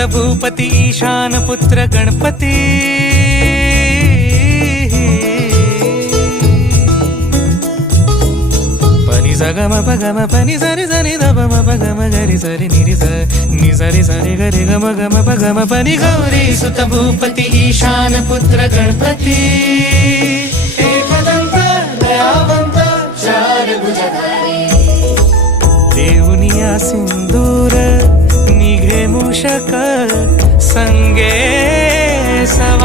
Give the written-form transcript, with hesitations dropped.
सुत भूपती ईशान पुत्र गणपती पनि सगम पगम पनि सरि सरि दपम पगम गरि सरि निरि स नि सरि सरि गरि गम गम पगम पनि गौरी सुत भूपती ईशान पुत्र गणपती एकदंत दयावंत चार भुजधारी देवनिया सिंदूर निघे मूषक संगे सव